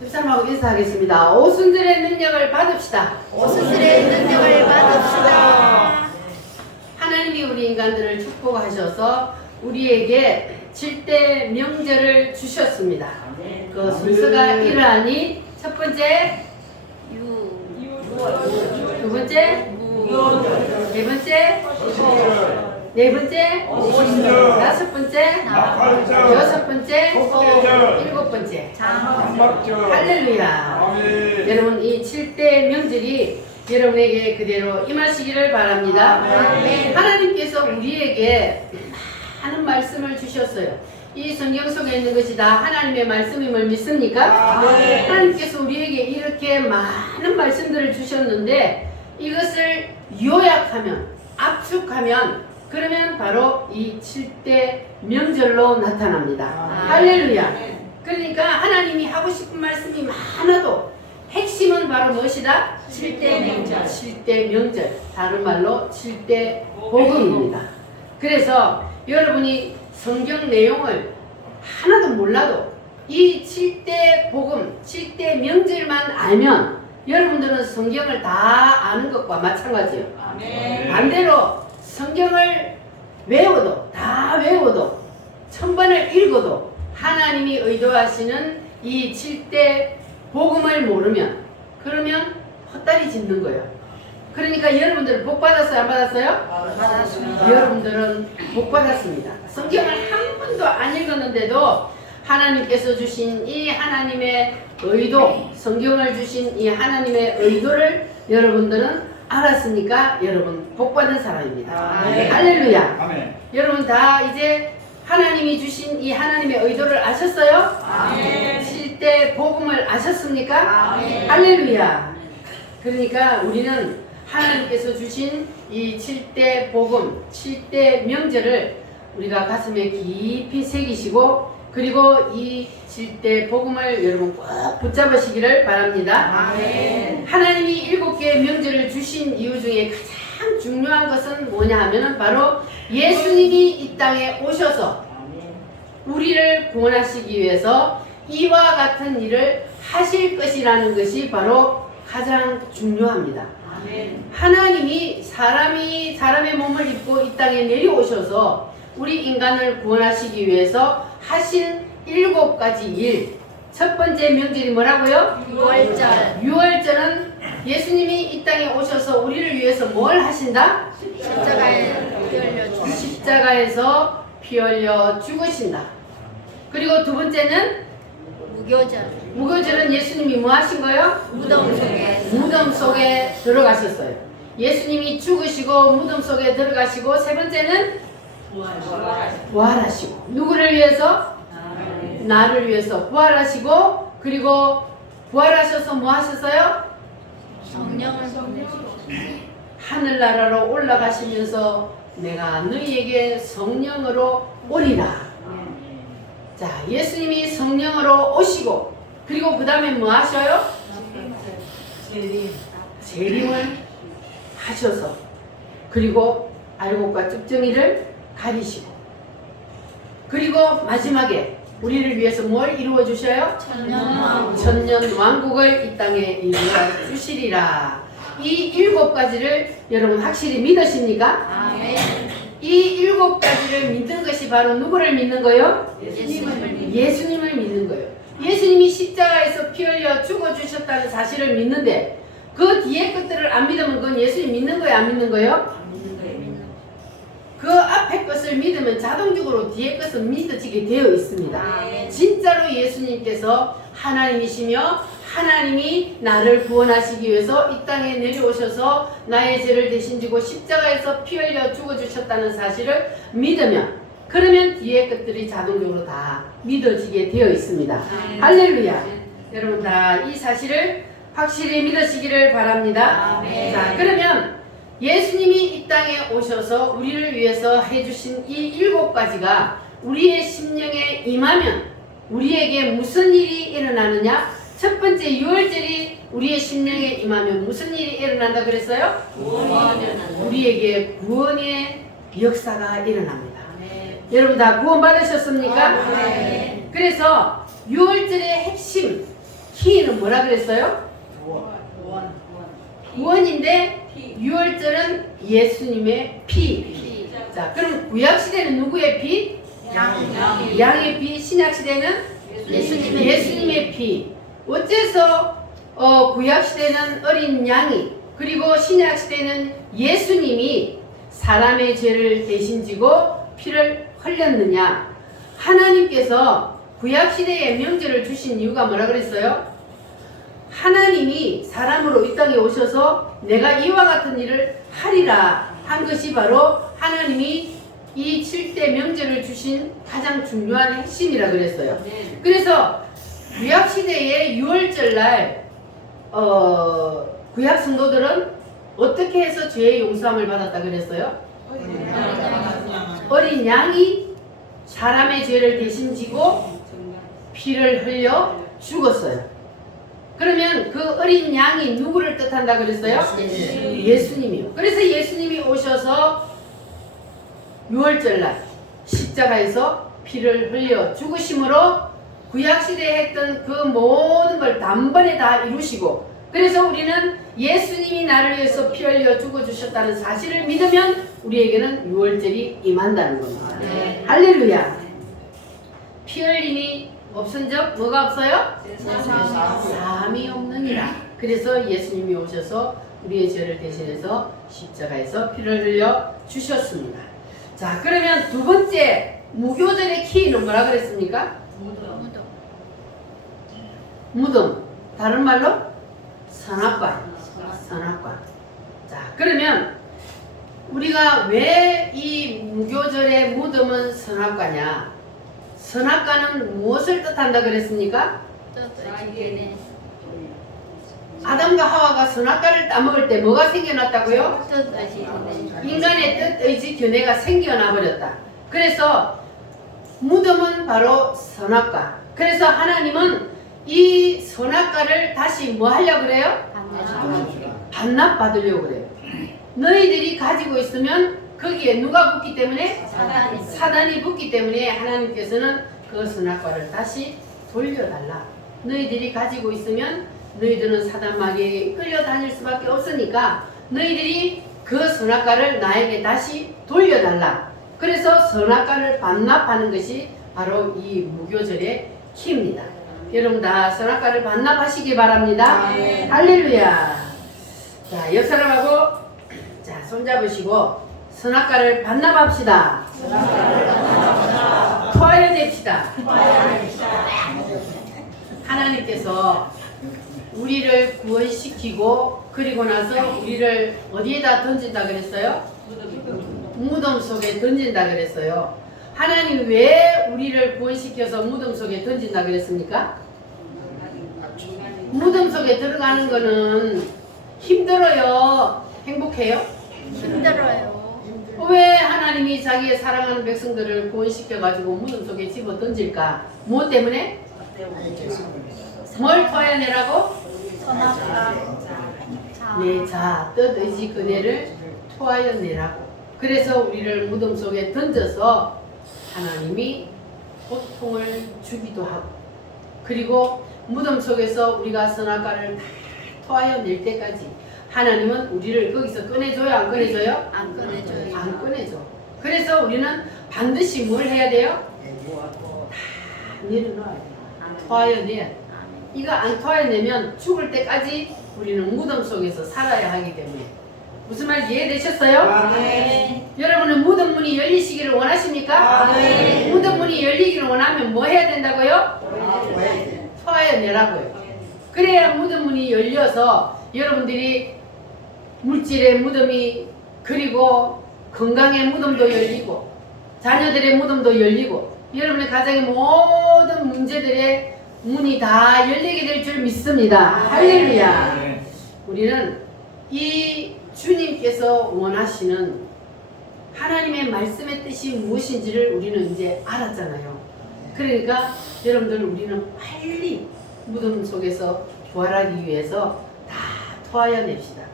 집사람하고 인사하겠습니다. 오순절의 능력을 받읍시다. 오순절의 능력을 받읍시다. 하나님이 우리 인간들을 축복하셔서 우리에게 7대 명절을 주셨습니다. 그 순서가 이러하니 첫 번째, 두 번째, 세 번째, 네 번째, 다섯 번째, 여섯 번째, 일곱 번째. 할렐루야. 여러분 이 7대 명절이 여러분에게 그대로 임하시기를 바랍니다. 하나님께서 우리에게 많은 말씀을 주셨어요. 이 성경 속에 있는 것이 다 하나님의 말씀임을 믿습니까? 하나님께서 우리에게 이렇게 많은 말씀들을 주셨는데 이것을 요약하면, 압축하면 그러면 바로 이 7대 명절로 나타납니다. 할렐루야. 그러니까 하나님이 하고 싶은 말씀이 많아도 핵심은 바로 무엇이다? 7대 명절. 7대 명절. 다른 말로 7대 복음입니다. 그래서 여러분이 성경 내용을 하나도 몰라도 이 7대 복음, 7대 명절만 알면 여러분들은 성경을 다 아는 것과 마찬가지예요. 반대로 성경을 외워도, 다 외워도, 1000번을 읽어도 하나님이 의도하시는 이 7대 복음을 모르면 그러면 헛다리 짚는 거예요. 그러니까 여러분들은 복 받았어요? 안 받았어요? 받았습니다. 여러분들은 복 받았습니다. 성경을 한 번도 안 읽었는데도 하나님께서 주신 이 하나님의 의도, 성경을 주신 이 하나님의 의도를 여러분들은 알았으니까 여러분 복 받은 사람입니다. 할렐루야. 아멘. 여러분 다 이제 하나님이 주신 이 하나님의 의도를 아셨어요? 아멘. 7대 복음을 아셨습니까? 아멘. 할렐루야. 그러니까 우리는 하나님께서 주신 이 7대 복음, 7대 명절을 우리가 가슴에 깊이 새기시고 그리고 이 7대 복음을 여러분 꼭 붙잡으시기를 바랍니다. 아멘. 하나님이 7개의 명절을 주신 이유 중에 가장 중요한 것은 뭐냐 하면은 바로 예수님이 이 땅에 오셔서 우리를 구원하시기 위해서 이와 같은 일을 하실 것이라는 것이 바로 가장 중요합니다. 하나님이 사람의 몸을 입고 이 땅에 내려오셔서 우리 인간을 구원하시기 위해서 하신 7가지 일. 첫 번째 명절이 뭐라고요? 유월절. 유월절은 예수님이 이 땅에 오셔서 우리를 위해서 뭘 하신다? 십자가에 피 흘려 주시고. 십자가에서 피 흘려 죽으신다. 그리고 두 번째는 무교절. 무교절은 예수님이 뭐 하신 거예요? 무덤 속에. 무덤 속에 들어가셨어요. 예수님이 죽으시고 무덤 속에 들어가시고 세 번째는 부활하시고 누구를 위해서? 나를 위해서 부활하시고 그리고 부활하셔서 뭐 하셨어요? 성령을 보내주시고. 하늘나라로 올라가시면서 내가 너희에게 성령으로 오리라. 자, 예수님이 성령으로 오시고 그리고 그 다음에 뭐 하셔요? 재림을 하셔서 그리고 알곡과 쭉정이를 가리시고 그리고 마지막에 우리를 위해서 뭘 이루어 주셔요? 천년 왕국을 이 땅에 이루어 주시리라. 이 7가지를 여러분 확실히 믿으십니까? 아멘. 이 7가지를 믿는 것이 바로 누구를 믿는 거예요? 예수님을 믿는 예수님을 믿는 거예요. 예수님이 십자가에서 피 흘려 죽어주셨다는 사실을 믿는데 그 뒤에 것들을 안 믿으면 그건 예수님 믿는 거예요? 안 믿는 거예요? 그 앞에 것을 믿으면 자동적으로 뒤에 것은 믿어지게 되어 있습니다. 아멘. 진짜로 예수님께서 하나님이시며 하나님이 나를 구원하시기 위해서 이 땅에 내려오셔서 나의 죄를 대신 지고 십자가에서 피 흘려 죽어주셨다는 사실을 믿으면 그러면 뒤에 것들이 자동적으로 다 믿어지게 되어 있습니다. 할렐루야. 여러분 다 이 사실을 확실히 믿으시기를 바랍니다. 아멘. 자, 그러면 예수님이 이 땅에 오셔서 우리를 위해서 해주신 이 7가지가 우리의 심령에 임하면 우리에게 무슨 일이 일어나느냐? 첫 번째 유월절이 우리의 심령에 임하면 무슨 일이 일어난다 그랬어요? 우리에게 구원의 역사가 일어납니다. 여러분 다 구원 받으셨습니까? 아멘. 그래서 유월절의 핵심 키는 뭐라 그랬어요? 구원인데 유월절은 예수님의 피. 자, 그럼 구약 시대는 누구의 피? 양의 피. 신약 시대는 예수님의 피. 어째서 구약 시대는 어린 양이, 그리고 신약 시대는 예수님이 사람의 죄를 대신 지고 피를 흘렸느냐? 하나님께서 구약 시대에 명절을 주신 이유가 뭐라 그랬어요? 하나님이 사람으로 이 땅에 오셔서 내가 이와 같은 일을 하리라 한 것이 바로 하나님이 이 7대 명절을 주신 가장 중요한 핵심이라 그랬어요. 그래서 구약 시대의 6월절 날 구약 성도들은 어떻게 해서 죄의 용서함을 받았다 그랬어요? 어린 양이 사람의 죄를 대신 지고 피를 흘려 죽었어요. 그러면 그 어린 양이 누구를 뜻한다 그랬어요? 예수님이요. 그래서 예수님이 오셔서 6월절 날 십자가에서 피를 흘려 죽으심으로 구약시대에 했던 그 모든 걸 단번에 다 이루시고, 그래서 우리는 예수님이 나를 위해서 피 흘려 죽어주셨다는 사실을 믿으면 우리에게는 6월절이 임한다는 겁니다. 네. 할렐루야. 피 흘림이 없은 적 뭐가 없어요? 사함이 없느니라. 그래서 예수님이 오셔서 우리의 죄를 대신해서 십자가에서 피를 흘려 주셨습니다. 자, 그러면 두 번째 무교절의 키는 뭐라 그랬습니까? 무덤. 다른 말로 선악과. 선악과. 자, 그러면 우리가 왜 이 무교절의 무덤은 선악과냐? 선악과는 무엇을 뜻한다 그랬습니까? 아담과 하와가 선악과를 따먹을 때 뭐가 생겨났다고요? 인간의 뜻, 의지, 견해가 생겨나 버렸다. 그래서 무덤은 바로 선악과. 그래서 하나님은 이 선악과를 다시 뭐 하려고 그래요? 반납받으려고 그래요. 너희들이 가지고 있으면 거기에 누가 붙기 때문에? 사단이 붙기 때문에 하나님께서는 그 선악과를 다시 돌려달라. 너희들이 가지고 있으면 너희들은 사단마귀에 끌려다닐 수밖에 없으니까 너희들이 그 선악과를 나에게 다시 돌려달라. 그래서 선악과를 반납하는 것이 바로 이 무교절의 키입니다. 여러분 다 선악과를 반납하시기 바랍니다. 네. 할렐루야. 자, 옆 사람하고 자, 손잡으시고 선악과를 반납합시다. 토하여냅시다. 하나님께서 우리를 구원시키고 그리고 나서 우리를 어디에다 던진다 그랬어요? 무덤 속에 던진다 그랬어요. 하나님 왜 우리를 구원시켜서 무덤 속에 던진다 그랬습니까? 무덤 속에 들어가는 거는 힘들어요? 행복해요? 힘들어요. 왜 하나님이 자기의 사랑하는 백성들을 구원시켜가지고 무덤 속에 집어 던질까? 무엇 때문에? 뭘 토해내라고? 내 자, 뜻, 의지, 그네를 토하여내라고. 그래서 우리를 무덤 속에 던져서 하나님이 고통을 주기도 하고, 그리고 무덤 속에서 우리가 선악과를 다 토하여낼 때까지 하나님은 우리를 거기서 꺼내줘요? 안 꺼내줘요? 안 꺼내줘요. 안 꺼내줘. 그래서 우리는 반드시 뭘 해야 돼요? 다 내려놔야 돼요. 토하여내야 돼. 이거 안 토해내면 죽을 때까지 우리는 무덤 속에서 살아야 하기 때문에. 무슨 말 이해되셨어요? 네. 여러분은 무덤 문이 열리시기를 원하십니까? 네. 무덤 문이 열리기를 원하면 뭐 해야 된다고요? 토해내라고요. 그래야 무덤 문이 열려서 여러분들이 물질의 무덤이, 그리고 건강의 무덤도 열리고 자녀들의 무덤도 열리고 여러분의 가정의 모든 문제들의 문이 다 열리게 될 줄 믿습니다. 할렐루야. 우리는 이 주님께서 원하시는 하나님의 말씀의 뜻이 무엇인지를 우리는 이제 알았잖아요. 그러니까 여러분들 우리는 빨리 무덤 속에서 부활하기 위해서 다 토하여냅시다.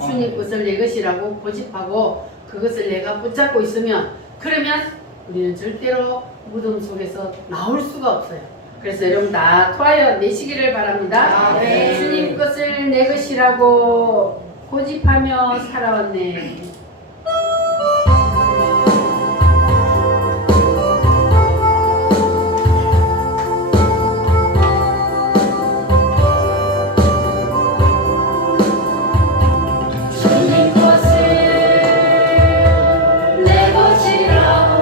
주님 것을 내 것이라고 고집하고 그것을 내가 붙잡고 있으면, 그러면 우리는 절대로 무덤 속에서 나올 수가 없어요. 그래서 여러분 다 토하여 내시기를 바랍니다. 아멘. 주님 것을 내 것이라고 고집하며 살아왔네. 주님 것을 내 것이라고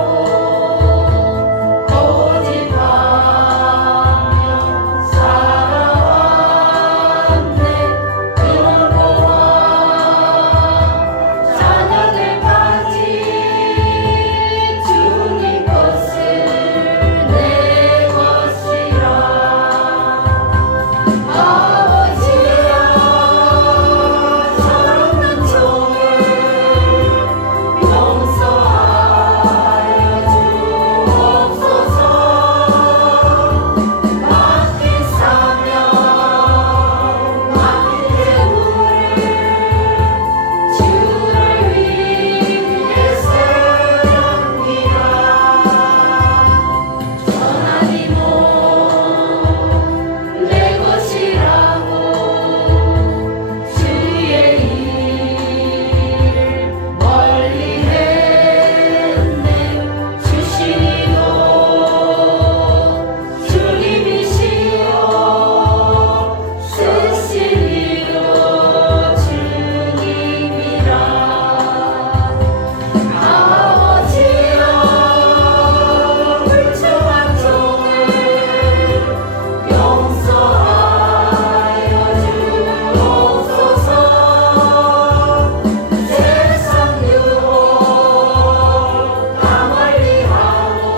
고집하며 살아왔네. 부모와 자녀들 같이 주님 것을 내 것이라. 아버지여 철없는 종을 용서하여 주옵소서. 맡긴 사명 맡긴 재물을 주를 위해서였니라. 전하니 내 것이라고 주의 일을 멀리 했네. 주시니도 주님이시여 쓰신 이도 주님이라. 아버지여 불충한 종을 용서하여 주옵소서. 세상 유혹 다 멀리하고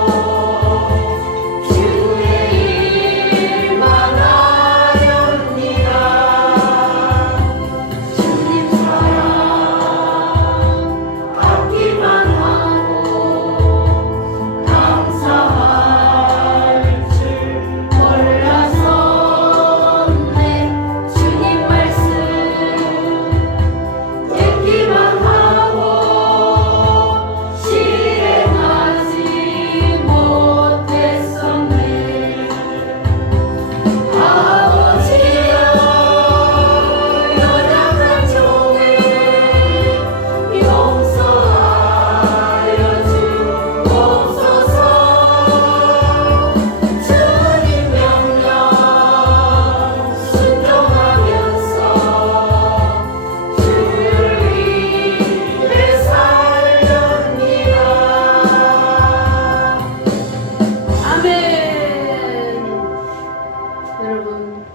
주의 일만 하렵니다. 주님 사랑 받기만 하고 감사할 줄 몰랐었네. 주님 말씀 듣기만 하고 실행하지 못했었네. 아버지여 연약한 종을 용서하여 주옵소서. 주님 명령 순종하면서 주를 위해 살렵니다. 아멘. 여러분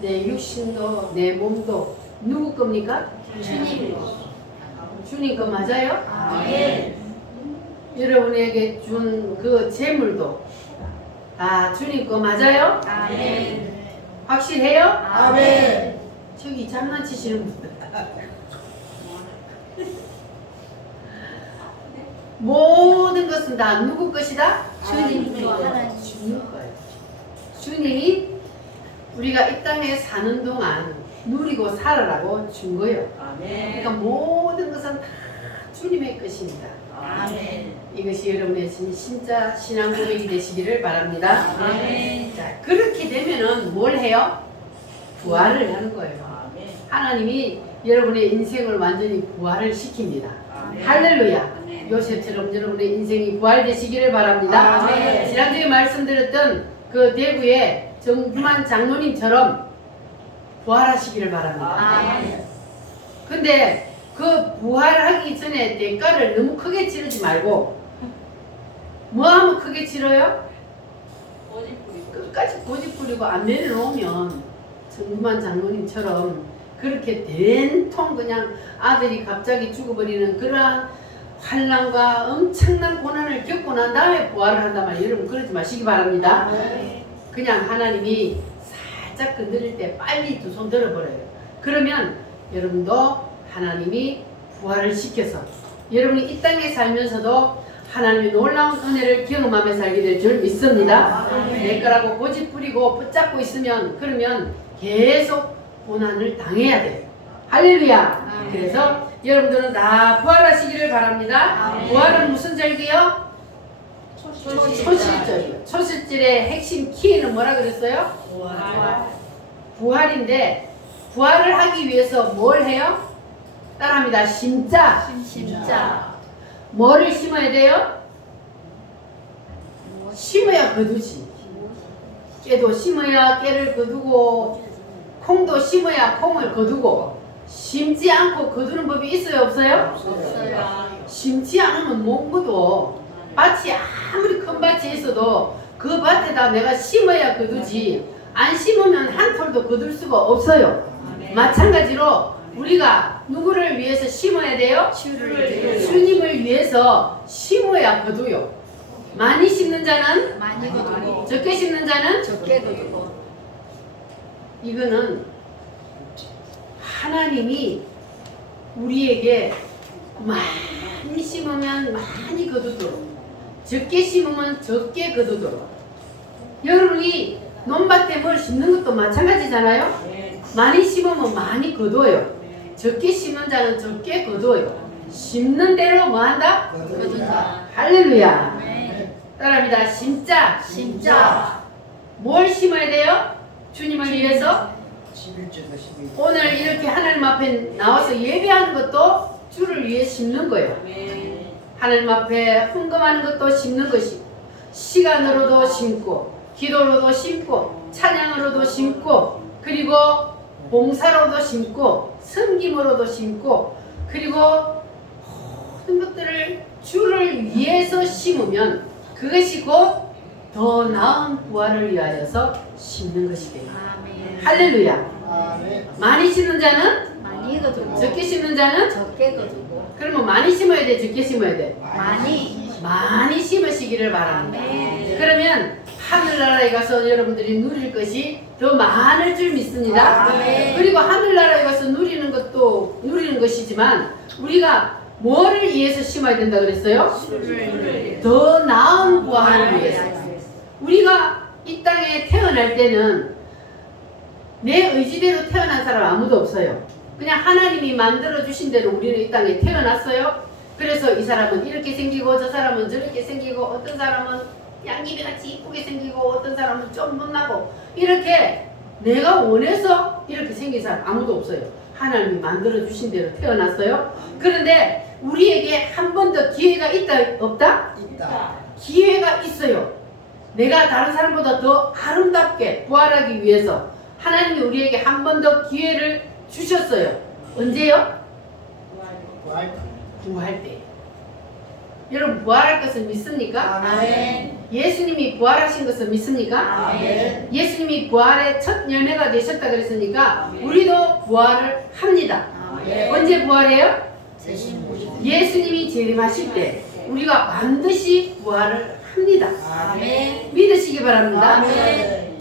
내 육신도 내 몸도 누구 겁니까? 주님. 주님 거 맞아요? 아멘. 여러분에게 준 그 재물도 다 주님 거 맞아요? 아멘. 확실해요? 아멘. 저기 장난치시는 분들 모든 것은 다 누구 것이다? 주님 거 하나님. 주님 거예요. 주님이 우리가 이 땅에 사는 동안 누리고 살아라고 준 거예요. 그러니까 모든 것은 다 주님의 것입니다. 아멘. 이것이 여러분의 진짜 신앙 고백이 되시기를 바랍니다. 아멘. 자, 그렇게 되면은 뭘 해요? 부활을 하는 거예요. 하나님이 여러분의 인생을 완전히 부활을 시킵니다. 할렐루야. 요셉처럼 여러분의 인생이 부활되시기를 바랍니다. 아멘. 지난주에 말씀드렸던 그 대구의 정주만 장로님처럼 부활하시기를 바랍니다. 아멘. 근데 그 부활하기 전에 대가를 너무 크게 치르지 말고 뭐 하면 크게 치러요? 끝까지 고집 부리고 안 내려놓으면 정주만 장로님처럼 그렇게 된통 그냥 아들이 갑자기 죽어버리는 그러한 환난과 엄청난 고난을 겪고 난 다음에 부활을 한단 말이에요. 여러분 그러지 마시기 바랍니다. 그냥 하나님이 살짝 건드릴 때 빨리 두 손 들어버려요. 그러면 여러분도 하나님이 부활을 시켜서 여러분이 이 땅에 살면서도 하나님의 놀라운 은혜를 경험하며 살게 될 줄 믿습니다. 내 거라고 고집 부리고 붙잡고 있으면 그러면 계속 고난을 당해야 돼요. 할렐루야. 그래서 여러분들은 다 부활하시기를 바랍니다. 부활은 무슨 절기요? 초실절이요. 초실절의 핵심 키는 뭐라 그랬어요? 부활인데 부활을 하기 위해서 뭘 해요? 따라합니다. 심자. 심자. 뭐를 심어야 돼요? 심어야 거두지. 깨도 심어야 깨를 거두고 콩도 심어야 콩을 거두고 심지 않고 거두는 법이 있어요? 없어요? 없어요. 심지 않으면 못 거둬. 밭이 아무리 큰 밭이 있어도 그 밭에다 내가 심어야 거두지 안 심으면 한 톨도 거둘 수가 없어요. 마찬가지로 우리가 누구를 위해서 심어야 돼요? 주님을 위해서 심어야 거두요. 많이 심는 자는 많이 거두고 적게 심는 자는 적게 거두고. 이거는 하나님이 우리에게 많이 심으면 많이 거두도록 적게 심으면 적게 거두도록 여러분이 논밭에 뭘 심는 것도 마찬가지잖아요. 많이 심으면 많이 거둬요. 적게 심은 자는 적게 거둬요. 심는 대로 뭐한다? 거둔다. 할렐루야. 아멘. 따라합니다. 심자. 심자. 뭘 심어야 돼요? 주님을 위해서 11절과 12절. 오늘 이렇게 하나님 앞에 나와서 예배하는 것도 주를 위해 심는 거예요. 하나님 앞에 헌금하는 것도 심는 것이고 시간으로도 심고 기도로도 심고 찬양으로도 심고 그리고 봉사로도 심고 섬김으로도 심고 그리고 모든 것들을 주를 위해서 심으면 그것이 곧 더 나은 부활을 위하여서 심는 것이 돼요. 아멘. 할렐루야. 아멘. 많이 심는 자는 많이 거두고 적게 심는 자는 적게 거두고. 그러면 많이 심어야 돼 적게 심어야 돼 많이 심으시기를 바랍니다. 아멘. 그러면 하늘나라에 가서 여러분들이 누릴 것이 더 많을 줄 믿습니다. 아멘. 그리고 하늘나라에 가서 누리는 것도 누리는 것이지만 우리가 뭐를 위해서 심어야 된다 그랬어요? 주를 더 나은 부활을 위해서. 우리가 이 땅에 태어날 때는 내 의지대로 태어난 사람 아무도 없어요. 그냥 하나님이 만들어 주신 대로 우리는 이 땅에 태어났어요. 그래서 이 사람은 이렇게 생기고 저 사람은 저렇게 생기고 어떤 사람은 양귀비 같이 이쁘게 생기고 어떤 사람은 좀 못나고 이렇게 내가 원해서 이렇게 생긴 사람 아무도 없어요. 하나님이 만들어 주신 대로 태어났어요. 그런데 우리에게 한 번 더 기회가 있다 없다? 있다. 기회가 있어요. 내가 다른 사람보다 더 아름답게 부활하기 위해서 하나님이 우리에게 한 번 더 기회를 주셨어요. 언제요? 부활. 부활 때. 여러분 부활할 것을 믿습니까? 아멘. 예수님이 부활하신 것을 믿습니까? 아멘. 예수님이 부활의 첫 열매가 되셨다 그랬으니까 우리도 부활을 합니다. 아멘. 언제 부활해요? 제신 예수님이 재림하실 때 우리가 반드시 부활을 합니다. 아멘. 믿으시기 바랍니다. 아멘.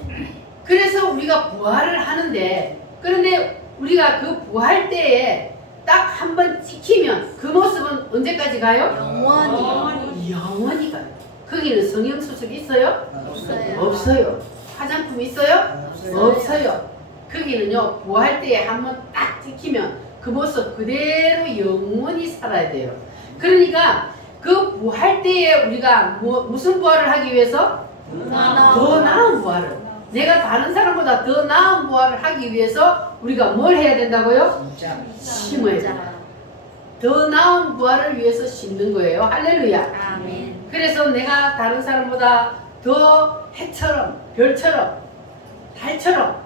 그래서 우리가 부활을 하는데 그런데 우리가 그 부활 때에 딱 한 번 찍히면 그 모습은 언제까지 가요? 영원히 영원히 가요. 거기는 성형수술 있어요? 없어요. 없어요. 화장품 있어요? 없어요. 거기는요 부활 때에 한 번 딱 찍히면 그 모습 그대로 영원히 살아야 돼요. 그러니까 그 부활 때에 우리가 무슨 부활을 하기 위해서? 더 나은 부활을. 내가 다른 사람보다 더 나은 부활을 하기 위해서 우리가 뭘 해야 된다고요? 진짜. 심어야 된다. 더 나은 부활을 위해서 심는 거예요. 할렐루야. 아멘. 그래서 내가 다른 사람보다 더 해처럼 별처럼 달처럼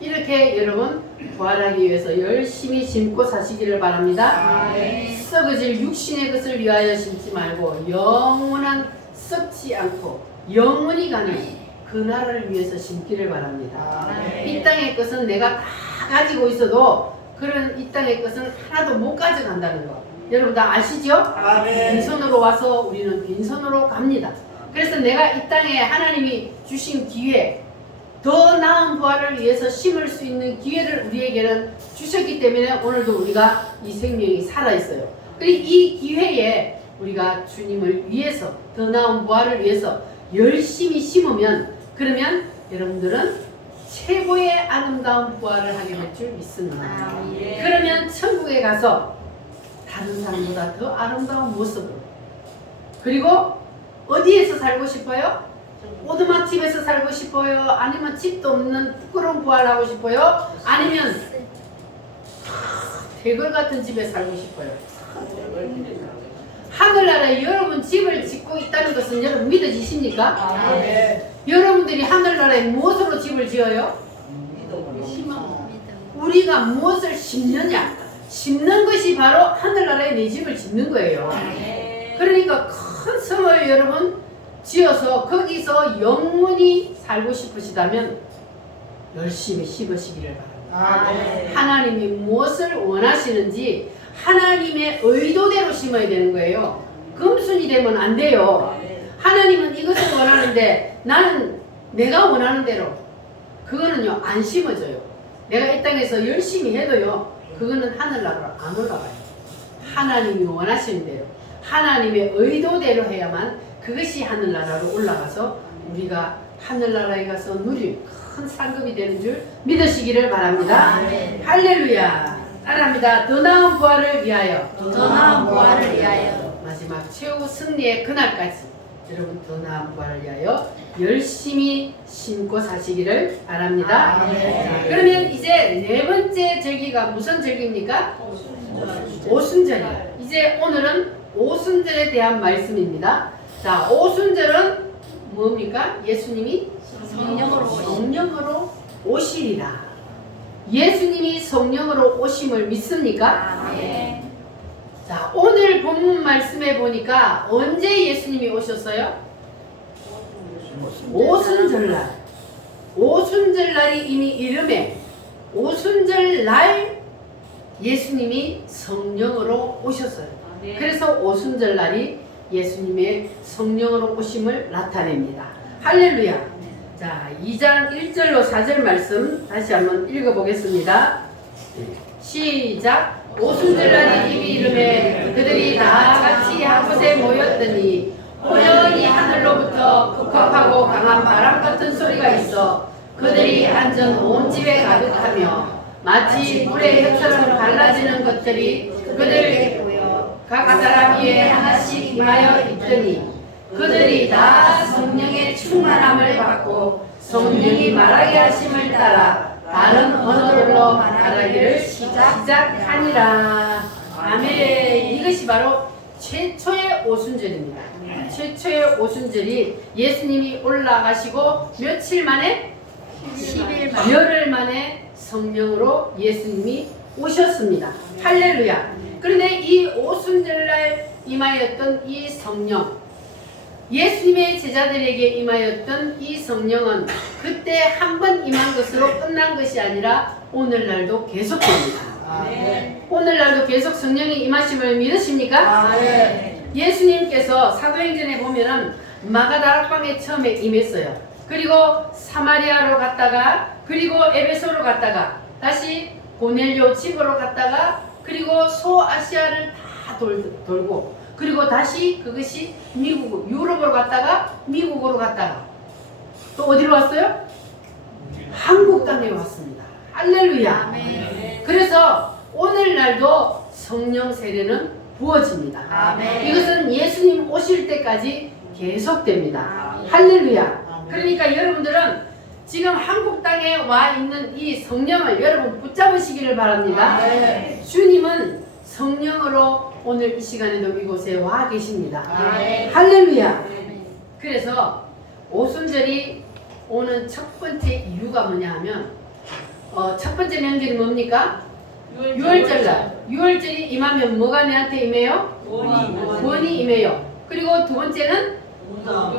이렇게 여러분 부활하기 위해서 열심히 심고 사시기를 바랍니다. 아멘. 썩어질 육신의 것을 위하여 심지 말고 영원한 썩지 않고 영원히 가는 그 나라를 위해서 심기를 바랍니다. 아멘. 이 땅의 것은 내가 다 가지고 있어도 그런 이 땅의 것은 하나도 못 가져간다는 거 여러분 다 아시죠? 아멘. 빈손으로 와서 우리는 빈손으로 갑니다. 그래서 내가 이 땅에 하나님이 주신 기회 더 나은 부활을 위해서 심을 수 있는 기회를 우리에게는 주셨기 때문에 오늘도 우리가 이 생명이 살아있어요. 그리고 이 기회에 우리가 주님을 위해서 더 나은 부활을 위해서 열심히 심으면 그러면 여러분들은 최고의 아름다운 부활을 하게 될 줄 믿습니다. 아멘. 그러면 천국에 가서 다른 사람보다 더 아름다운 모습으로 그리고 어디에서 살고 싶어요? 오두막집에서 살고 싶어요? 아니면 집도 없는 부끄러운 부활하고 싶어요? 아니면 대걸 같은 집에 살고 싶어요? 하늘나라에 여러분 집을 짓고 있다는 것은 여러분 믿어지십니까? 아멘. 여러분들이 하늘나라에 무엇으로 집을 지어요? 우리가 무엇을 심느냐? 심는 것이 바로 하늘나라에 내 집을 짓는 거예요. 그러니까 큰 성을 여러분 지어서 거기서 영원히 살고 싶으시다면 열심히 심으시기를 바랍니다. 아멘. 하나님이 무엇을 원하시는지 하나님의 의도대로 심어야 되는 거예요. 금순이 되면 안 돼요. 하나님은 이것을 원하는데 나는 내가 원하는 대로 그거는요 안 심어져요. 내가 이 땅에서 열심히 해도요 그거는 하늘나라로 안 올라가요. 하나님이 원하시는 대로 하나님의 의도대로 해야만 그것이 하늘나라로 올라가서 우리가 하늘나라에 가서 누릴 큰 상급이 되는 줄 믿으시기를 바랍니다. 아멘. 할렐루야. 따라합니다. 더 나은 부활을 위하여. 더 나은 부활을 위하여. 마지막 최후 승리의 그날까지 여러분 더 나은 부활을 위하여 열심히 심고 사시기를 바랍니다. 아멘. 자, 그러면 이제 네 번째 절기가 무슨 절기입니까? 오순절이에요. 이제 오늘은 오순절에 대한 말씀입니다. 자, 오순절은 뭡니까? 예수님이 성령으로 오시리라. 예수님이 성령으로 오심을 믿습니까? 아멘. 자, 오늘 본문 말씀에 보니까 언제 예수님이 오셨어요? 오순절날. 오순절날이 이미 이름에 오순절날 예수님이 성령으로 오셨어요. 그래서 오순절날이 예수님의 성령으로 오심을 나타냅니다. 할렐루야. 자, 2장 1절로 4절 말씀 다시 한번 읽어보겠습니다. 시작. 오순절날이 이미 이름에 그들이 다 같이 한 곳에 모였더니 호련히 하늘로부터 극악하고 강한 바람 같은 소리가 있어 그들이 앉은 온 집에 가득하며 마치 불의 흙처럼 갈라지는 것들이 그들 각 사람 위에 하나씩 임하여 있더니 그들이 다 성령의 충만함을 받고 성령이 말하게 하심을 따라 다른 언어들로 말하기를 시작하니라. 아멘. 이것이 바로 최초의 오순절입니다. 최초의 오순절이 예수님이 올라가시고 며칠 만에? 10일 만에. 열흘 만에 성령으로 예수님이 오셨습니다. 할렐루야. 그런데 이 오순절날 임하였던 이 성령, 예수님의 제자들에게 임하였던 이 성령은 그때 한 번 임한 것으로 끝난 것이 아니라 오늘날도 계속됩니다. 아멘. 오늘날도 계속 성령이 임하심을 믿으십니까? 아멘. 예수님께서 사도행전에 보면은 마가다락방에 처음에 임했어요. 그리고 사마리아로 갔다가 그리고 에베소로 갔다가 다시 고넬료 집으로 갔다가 그리고 소아시아를 다 돌고 그리고 다시 그것이 미국, 유럽으로 갔다가 미국으로 갔다가 또 어디로 왔어요? 한국 땅에 왔습니다. 할렐루야. 아멘. 그래서 오늘날도 성령 세례는 부어집니다. 아멘. 이것은 예수님 오실 때까지 계속됩니다. 아멘. 할렐루야. 그러니까 여러분들은 지금 한국 땅에 와 있는 이 성령을 여러분 붙잡으시기를 바랍니다. 아멘. 주님은 성령으로 오늘 이 시간에도 이곳에 와 계십니다. 아멘. 할렐루야. 그래서 오순절이 오는 첫 번째 이유가 뭐냐 하면 첫 번째 명절이 뭡니까? 유월절날. 유월절이 임하면 뭐가 내한테 임해요? 구원이 임해요. 그리고 두 번째는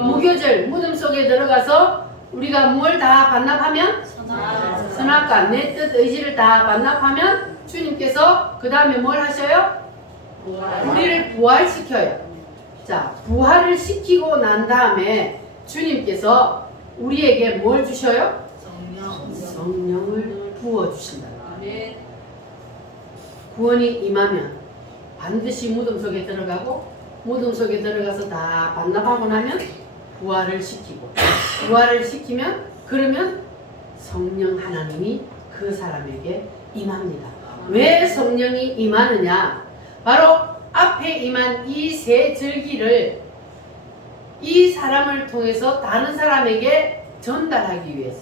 무교절, 무덤 속에 들어가서 우리가 뭘 다 반납하면? 선악과 내 뜻 의지를 다 반납하면 주님께서 그 다음에 뭘 하셔요? 우리를 부활시켜요. 자, 부활을 시키고 난 다음에 주님께서 우리에게 뭘 주셔요? 성령을 부어주신다. 구원이 임하면 반드시 무덤 속에 들어가고 무덤 속에 들어가서 다 반납하고 나면 부활을 시키고 부활을 시키면 그러면 성령 하나님이 그 사람에게 임합니다. 왜 성령이 임하느냐? 바로 앞에 임한 이 세 절기를 이 사람을 통해서 다른 사람에게 전달하기 위해서,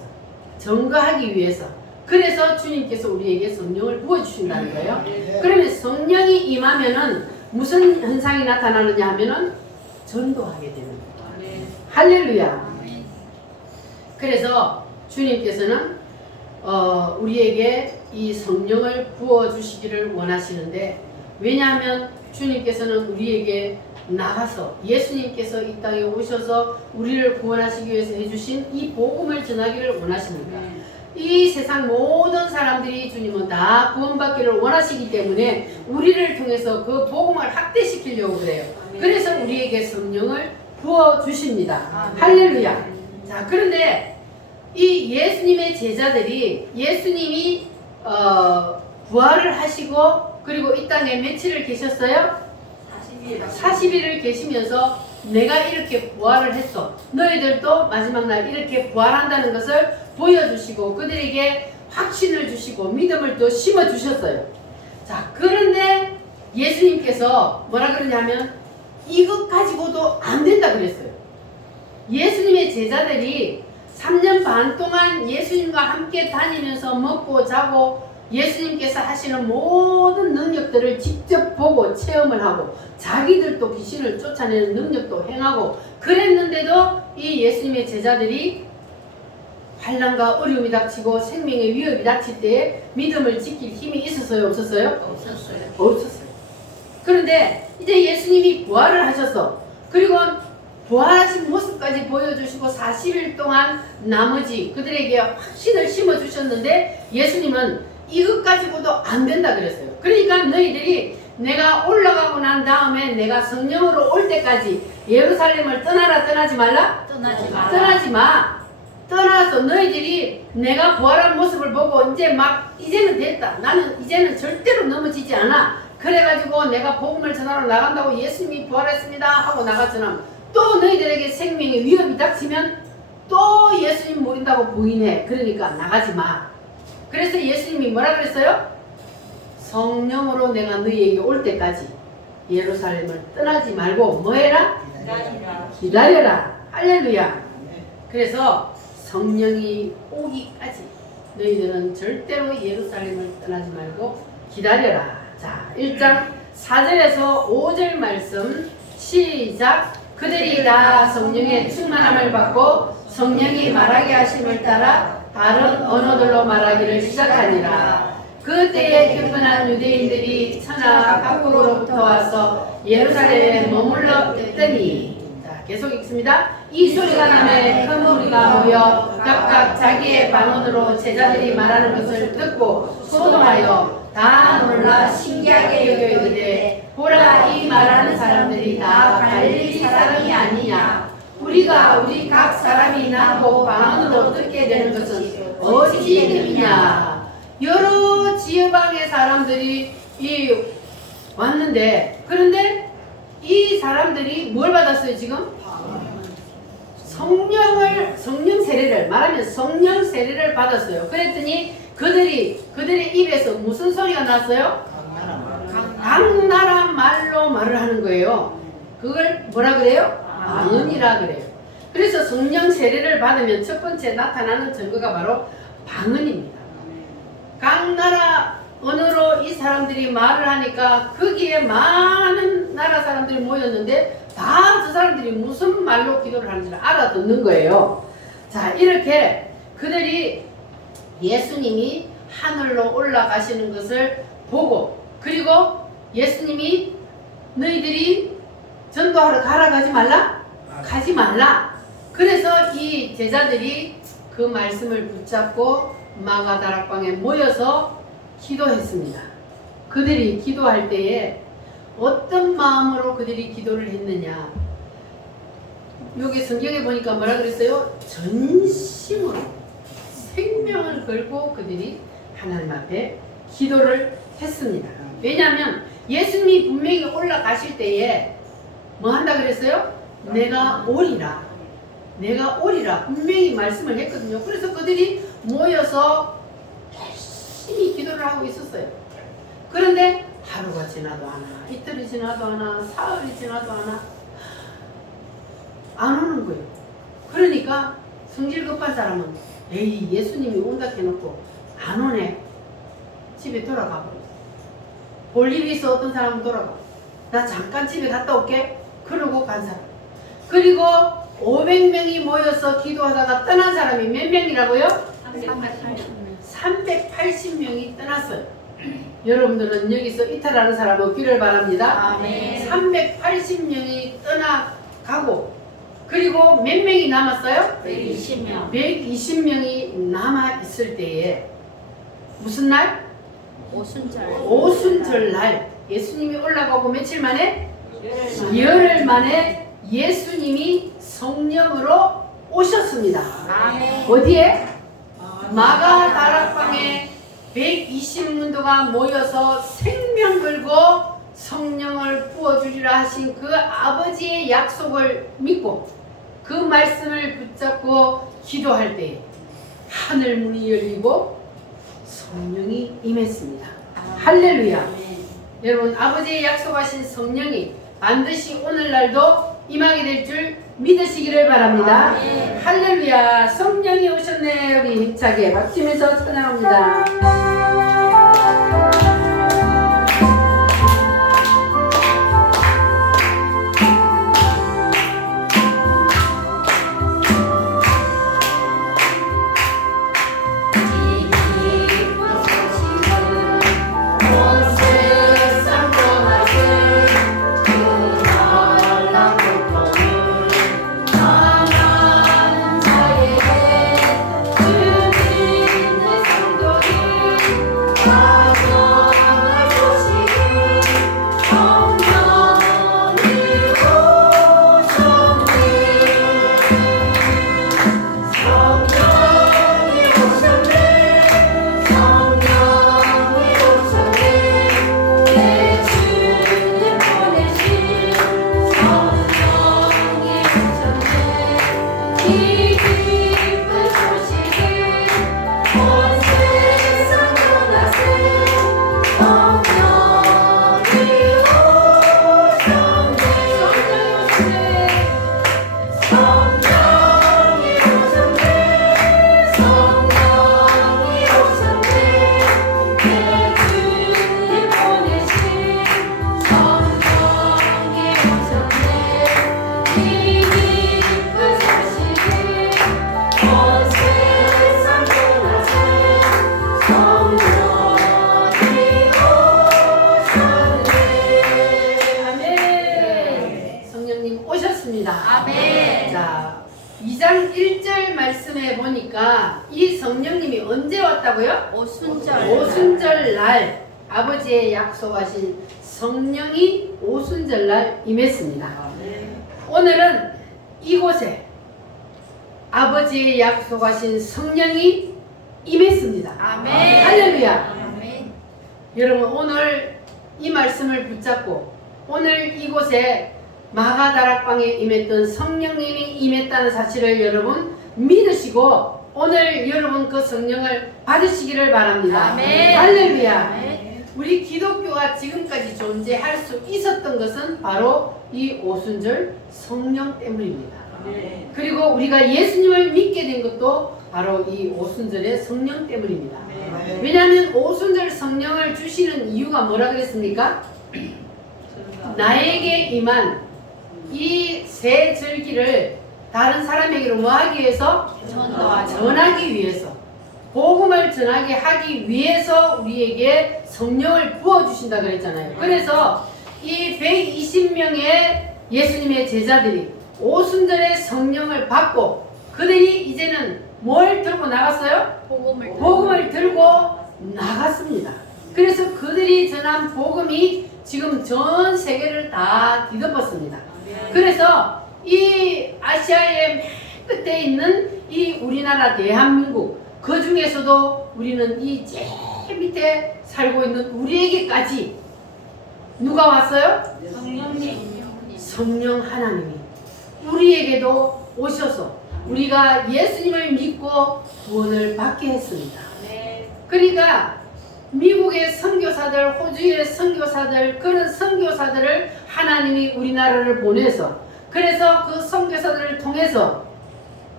전가하기 위해서. 그래서 주님께서 우리에게 성령을 부어주신다는 거예요. 그러면 성령이 임하면은 무슨 현상이 나타나느냐 하면은 전도하게 되는 거예요. 할렐루야. 그래서 주님께서는 우리에게 이 성령을 부어주시기를 원하시는데, 왜냐하면 주님께서는 우리에게 나가서 예수님께서 이 땅에 오셔서 우리를 구원하시기 위해서 해주신 이 복음을 전하기를 원하십니다. 이 세상 모든 사람들이 주님은 다 구원받기를 원하시기 때문에 우리를 통해서 그 복음을 확대시키려고 그래요. 그래서 우리에게 성령을 부어주십니다. 할렐루야. 자, 그런데 이 예수님의 제자들이 예수님이 부활을 하시고 그리고 이 땅에 며칠을 계셨어요? 40일을 계시면서 내가 이렇게 부활을 했어, 너희들도 마지막 날 이렇게 부활한다는 것을 보여주시고 그들에게 확신을 주시고 믿음을 또 심어주셨어요. 자, 그런데 예수님께서 뭐라 그러냐면 이것 가지고도 안 된다 그랬어요. 예수님의 제자들이 3년 반 동안 예수님과 함께 다니면서 먹고 자고 예수님께서 하시는 모든 능력들을 직접 보고 체험을 하고 자기들도 귀신을 쫓아내는 능력도 행하고 그랬는데도 이 예수님의 제자들이 환난과 어려움이 닥치고 생명의 위협이 닥칠 때에 믿음을 지킬 힘이 있었어요? 없었어요? 없었어요. 그런데 이제 예수님이 부활을 하셔서 그리고 부활하신 모습까지 보여주시고 40일 동안 나머지 그들에게 확신을 심어주셨는데 예수님은 이것 가지고도 안 된다 그랬어요. 그러니까 너희들이 내가 올라가고 난 다음에 내가 성령으로 올 때까지 예루살렘을 떠나라, 떠나지 말라? 떠나지 마. 떠나서 너희들이 내가 부활한 모습을 보고 이제는 됐다, 나는 이제는 절대로 넘어지지 않아, 그래가지고 내가 복음을 전하러 나간다고 예수님이 부활했습니다 하고 나갔잖아. 또 너희들에게 생명의 위협이 닥치면 또 예수님 모른다고 부인해. 그러니까 나가지 마. 그래서 예수님이 뭐라 그랬어요? 성령으로 내가 너희에게 올 때까지 예루살렘을 떠나지 말고 뭐 해라? 기다려라. 할렐루야. 그래서 성령이 오기까지 너희들은 절대로 예루살렘을 떠나지 말고 기다려라. 자, 1장 4절에서 5절 말씀 시작. 그들이 다 성령의 충만함을 받고 성령이 말하게 하심을 따라 다른 언어들로 말하기를 시작하니라. 그때에 경건한 유대인들이 천하 각국으로부터 와서 예루살렘에 머물러 있더니, 자, 계속 읽습니다. 이 소리가 나매 큰 무리가 모여 각각 자기의 방언으로 제자들이 말하는 것을 듣고 소동하여 다 놀라 신기하게 여겨 이르되, 보라, 이 말하는 사람들이 다 갈릴리 사람이 아니냐? 우리가 우리 각 사람이 나고 방언으로 듣게 되는 것은 어찌 됨이냐? 여러 지방의 사람들이 왔는데, 그런데 이 사람들이 뭘 받았어요 지금? 성령 세례를, 말하면 성령 세례를 받았어요. 그랬더니 그들의 입에서 무슨 소리가 났어요? 각 나라 말로 말을 하는 거예요. 그걸 뭐라 그래요? 방언이라 그래요. 그래서 성령 세례를 받으면 첫 번째 나타나는 증거가 바로 방언입니다. 각 나라 언어로 이 사람들이 말을 하니까 거기에 많은 나라 사람들이 모였는데 다 저 사람들이 무슨 말로 기도를 하는지를 알아듣는 거예요. 자, 이렇게 그들이 예수님이 하늘로 올라가시는 것을 보고, 그리고 예수님이 너희들이 전도하러 가라, 가지 말라? 가지 말라. 그래서 이 제자들이 그 말씀을 붙잡고 마가다락방에 모여서 기도했습니다. 그들이 기도할 때에 어떤 마음으로 그들이 기도를 했느냐, 여기 성경에 보니까 뭐라 그랬어요? 전심으로 생명을 걸고 그들이 하나님 앞에 기도를 했습니다. 왜냐하면 예수님이 분명히 올라가실 때에 뭐 한다 그랬어요? 내가 오리라, 내가 오리라 분명히 말씀을 했거든요. 그래서 그들이 모여서 열심히 기도를 하고 있었어요. 그런데 하루가 지나도 하나, 이틀이 지나도 하나, 사흘이 지나도 하나, 안 오는 거예요. 그러니까 성질 급한 사람은 에이 예수님이 온다 해놓고 안 오네. 집에 돌아가 버렸어. 볼 일이 있어 어떤 사람은 돌아가. 나 잠깐 집에 갔다 올게. 그러고 간 사람. 그리고 500명이 모여서 기도하다가 떠난 사람이 몇 명이라고요? 380명이 떠났어요. 여러분들은 여기서 이탈하는 사람 없기를 바랍니다. 아멘. 380명이 떠나가고 그리고 몇 명이 남았어요? 120명. 120명이 남아있을 때에 무슨 날? 오순절. 오순절 날 예수님이 올라가고 며칠 만에? 열흘 만에 예수님이 성령으로 오셨습니다. 아멘. 어디에? 마가 다락방에 120문도가 모여서 생명 걸고 성령을 부어주리라 하신 그 아버지의 약속을 믿고 그 말씀을 붙잡고 기도할 때 하늘 문이 열리고 성령이 임했습니다. 할렐루야. 여러분 아버지의 약속하신 성령이 반드시 오늘날도 임하게 될 줄 믿으시기를 바랍니다. 아멘. 할렐루야. 성령이 오셨네. 우리 힘차게 박치면서 찬양합니다. 아멘. 자, 2장 1절 말씀에 보니까 이 성령님이 언제 왔다고요? 오순절. 오순절 날 아버지의 약속하신 성령이 오순절 날 임했습니다. 오늘은 이곳에 아버지의 약속하신 성령이 임했습니다. 아멘. 할렐루야. 아멘. 여러분 오늘 이 말씀을 붙잡고 오늘 이곳에 마가다락방에 임했던 성령님이 임했다는 사실을 여러분 믿으시고 오늘 여러분 그 성령을 받으시기를 바랍니다. 아멘. 할렐루야. 아멘. 우리 기독교가 지금까지 존재할 수 있었던 것은 바로 이 오순절 성령 때문입니다. 그리고 우리가 예수님을 믿게 된 것도 바로 이 오순절의 성령 때문입니다. 왜냐하면 오순절 성령을 주시는 이유가 뭐라 그랬습니까? 나에게 임한 이 새 절기를 다른 사람에게로 뭐 하기 위해서? 전하기 위해서. 복음을 전하게 하기 위해서 우리에게 성령을 부어주신다 그랬잖아요. 그래서 이 120명의 예수님의 제자들이 오순절에 성령을 받고 그들이 이제는 뭘 들고 나갔어요? 복음을 들고 나갔습니다. 그래서 그들이 전한 복음이 지금 전 세계를 다 뒤덮었습니다. 그래서 이 아시아의 맨 끝에 있는 이 우리나라 대한민국 그 중에서도 우리는 이 제일 밑에 살고 있는 우리에게까지 누가 왔어요? 성령 하나님이 우리에게도 오셔서 우리가 예수님을 믿고 구원을 받게 했습니다. 그러니까 미국의 선교사들, 호주의 선교사들, 그런 선교사들을 하나님이 우리나라를 보내서 그래서 그 선교사들을 통해서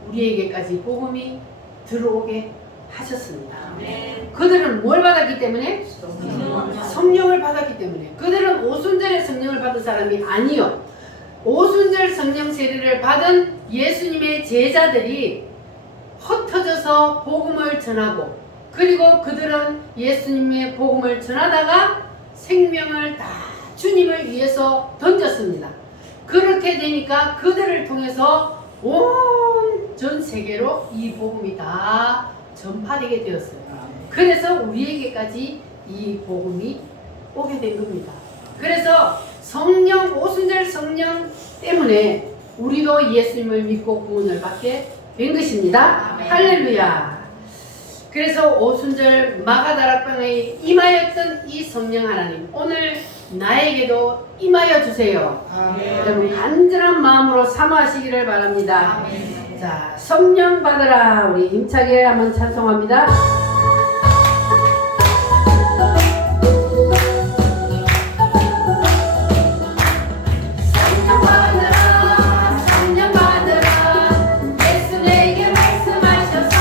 우리에게까지 복음이 들어오게 하셨습니다. 그들은 뭘 받았기 때문에? 성령을 받았기 때문에. 그들은 오순절에 성령을 받은 사람이 아니요. 오순절 성령 세례를 받은 예수님의 제자들이 흩어져서 복음을 전하고, 그리고 그들은 예수님의 복음을 전하다가 생명을 다 주님을 위해서 던졌습니다. 그렇게 되니까 그들을 통해서 온 전 세계로 이 복음이 다 전파되게 되었어요. 그래서 우리에게까지 이 복음이 오게 된 겁니다. 그래서 성령, 오순절 성령 때문에 우리도 예수님을 믿고 구원을 받게 된 것입니다. 할렐루야. 그래서 오순절 마가다락방에 임하였던 이 성령 하나님, 오늘 나에게도 임하여 주세요. 여러분 간절한 마음으로 사모하시기를 바랍니다. 자, 성령 받으라. 우리 힘차게 한번 찬송합니다. 성령 받으라, 성령 받으라. 예수 내게 말씀하셔서.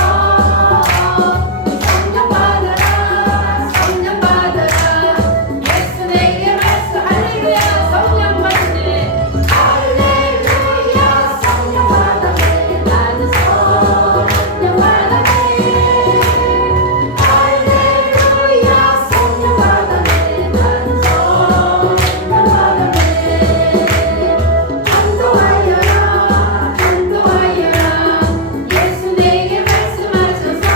성령 받으라, 성령 받으라. 예수 내게 말씀. 할렐루야. 성령 받으네. 할렐루야. 성령 받으네. 나는 성령 받으네. 할렐루야. 성령 받으네. 나는 성령 받으네. 전도하여라, 전도하여라. 예수 내게 말씀하셔서.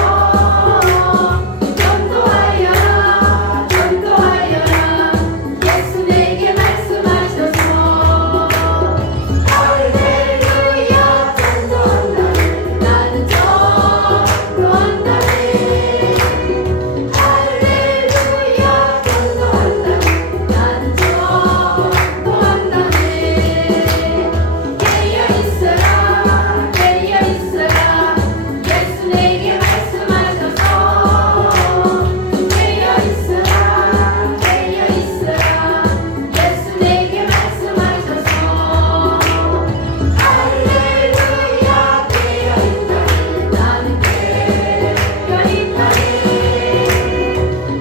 전도하여라, 전도하여라. 예수 내게 말씀하셔서. 할렐루야. 전도한다네. 나는 전도한다네. 할렐루야. 전도한다네. 나는 전도한다네. 깨어있어라, 깨어있어라. 예수 내게 말씀하셔서. 깨어있어라, 깨어있어라. 예수 내게 말씀하셔서. 할렐루야. 깨어있다네. 나는 깨어있다네.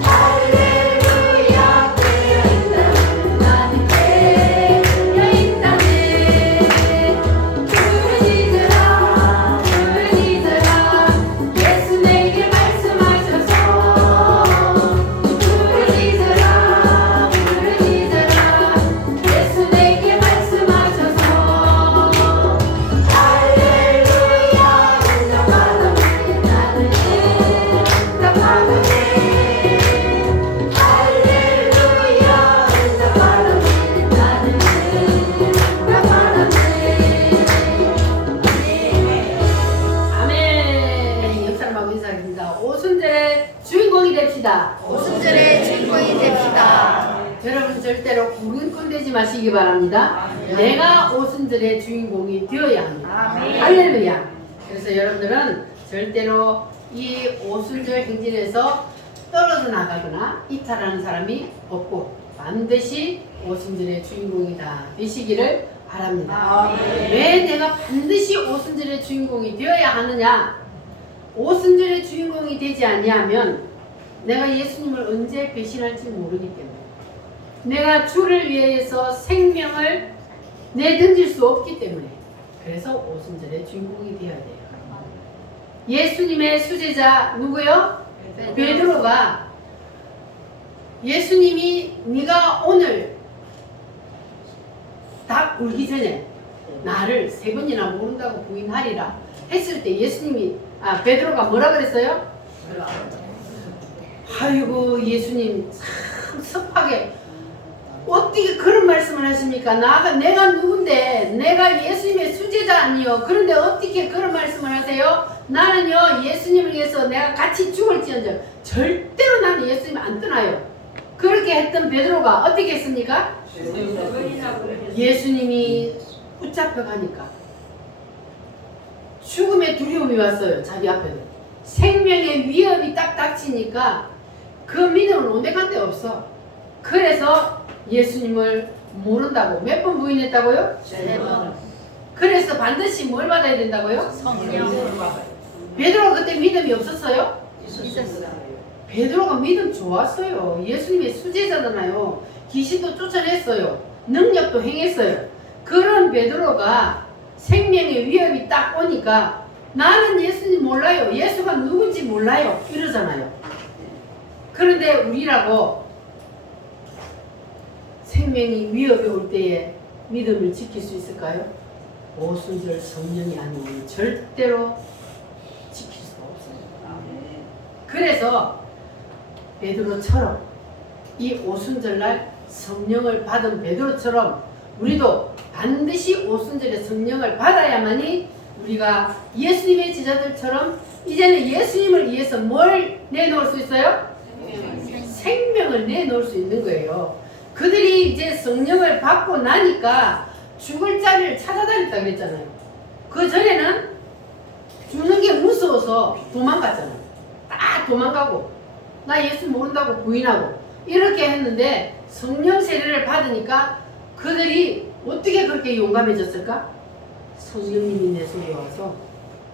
할렐루야. 깨어있다네. 나는 깨어있다네. 부르짖으라, 부르짖으라. 예수 내게 말씀하셔서. 부르짖으라, 부르짖으라. 예수 내게 말씀하셔서. 할렐루야. 응답하다네. 나는 응답하다네. 할렐루야. 응답하다네. 나는 응답하다네. 아멘. 옆 사람하고 인사드립니다. 오순절의 주인공이 됩시다. 오순절의 주인공이 됩시다. 여러분 절대로 구근꾼 되지 마시기 바랍니다. 내가 오순절의 주인공이 되어야 합니다. 할렐루야. 그래서 여러분들은 절대로 이 오순절 행진에서 떨어져 나가거나 이탈하는 사람이 없고 반드시 오순절의 주인공이 다 되시기를 바랍니다. 왜 내가 반드시 오순절의 주인공이 되어야 하느냐? 오순절의 주인공이 되지 아니하면 내가 예수님을 언제 배신할지 모르기 때문에, 내가 주를 위해서 생명을 내던질 수 없기 때문에, 그래서 오순절의 주인공이 되어야 돼요. 예수님의 수제자 누구요? 베드로가 예수님이 네가 오늘 닭 울기 전에 나를 3번이나 모른다고 부인하리라 했을 때 예수님이 베드로가 뭐라 그랬어요? 아이고 예수님 참 섭하게 어떻게 그런 말씀을 하십니까? 내가 누군데? 내가 예수님의 수제자 아니요. 그런데 어떻게 그런 말씀을 하세요? 나는요 예수님을 위해서 내가 같이 죽을지언정 절대로 나는 예수님 안 떠나요. 그렇게 했던 베드로가 어떻게 했습니까? 예수님이 붙잡혀 가니까 죽음의 두려움이 왔어요. 자기 앞에는 생명의 위협이 딱 닥치니까 그 믿음은 온데간데 없어. 그래서 예수님을 모른다고 몇 번 부인했다고요? 3번. 그래서 반드시 뭘 받아야 된다고요? 성령. 베드로가 그때 믿음이 없었어요? 있었어요. 베드로가 믿음 좋았어요. 예수님의 수제자잖아요. 귀신도 쫓아냈어요. 능력도 행했어요. 그런 베드로가 생명의 위협이 딱 오니까 나는 예수님 몰라요. 예수가 누군지 몰라요. 이러잖아요. 그런데 우리라고 생명이 위협이 올 때에 믿음을 지킬 수 있을까요? 오순절 성령이 아니면 절대로 지킬 수가 없어요. 그래서 베드로처럼 이 오순절날 성령을 받은 베드로처럼 우리도 반드시 오순절에 성령을 받아야만이 우리가 예수님의 제자들처럼 이제는 예수님을 위해서 뭘 내놓을 수 있어요? 생명을 내놓을 수 있는 거예요. 그들이 이제 성령을 받고 나니까 죽을 자리를 찾아다녔다 그랬잖아요. 그 전에는 죽는 게 무서워서 도망갔잖아요. 딱 도망가고 나 예수 모른다고 부인하고 이렇게 했는데 성령 세례를 받으니까 그들이 어떻게 그렇게 용감해졌을까? 성령님이 내 속에 와서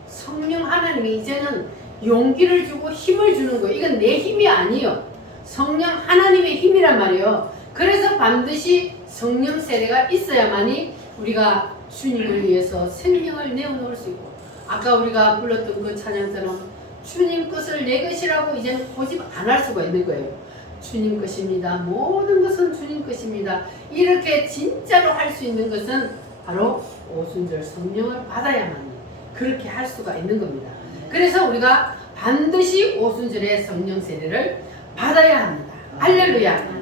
성령 하나님이 이제는 용기를 주고 힘을 주는 거예요. 이건 내 힘이 아니에요. 성령 하나님의 힘이란 말이에요. 그래서 반드시 성령 세례가 있어야만이 우리가 주님을 위해서 생명을 내어놓을 수 있고 아까 우리가 불렀던 그 찬양처럼 주님 것을 내 것이라고 이제는 고집 안 할 수가 있는 거예요. 주님 것입니다. 모든 것은 주님 것입니다. 이렇게 진짜로 할 수 있는 것은 바로 오순절 성령을 받아야만 그렇게 할 수가 있는 겁니다. 그래서 우리가 반드시 오순절에 성령 세례를 받아야 합니다. 할렐루야.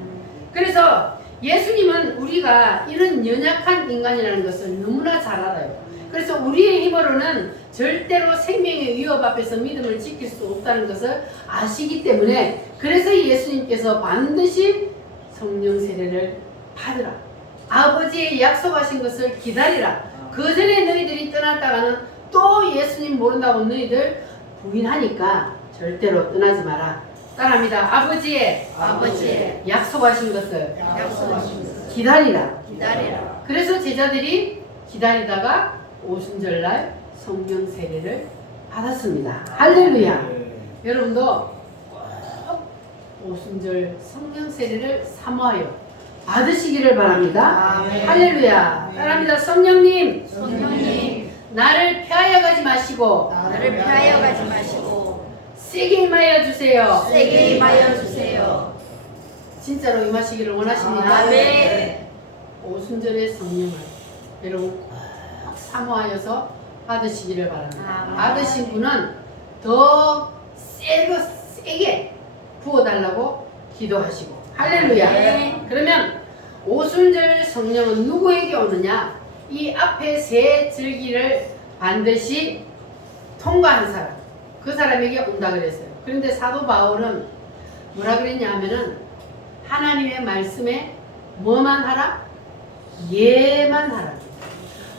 그래서 예수님은 우리가 이런 연약한 인간이라는 것을 너무나 잘 알아요. 그래서 우리의 힘으로는 절대로 생명의 위협 앞에서 믿음을 지킬 수 없다는 것을 아시기 때문에 그래서 예수님께서 반드시 성령 세례를 받으라. 아버지의 약속하신 것을 기다리라. 그 전에 너희들이 떠났다가는 또 예수님 모른다고 너희들 부인하니까 절대로 떠나지 마라. 따라합니다. 아버지의 약속하신 것을 기다리라. 그래서 제자들이 기다리다가 오순절날 성령 세례를 받았습니다. 할렐루야. 여러분도 꼭 오순절 성령 세례를 사모하여 받으시기를 바랍니다. 할렐루야. 따라합니다. 성령님 나를 폐하여 가지 마시고 세게 임하여 주세요. 진짜로 임하시기를 원하십니다. 오순절의 성령을 여러분 꼭 사모하여서 받으시기를 바랍니다. 받으신 분은 더 세게 부어달라고 기도하시고 할렐루야. 그러면 오순절 성령은 누구에게 오느냐? 이 앞에 세 절기를 반드시 통과한 사람, 그 사람에게 온다 그랬어요. 그런데 사도 바울은 뭐라 그랬냐 하면은 하나님의 말씀에 뭐만 하라? 예만 하라.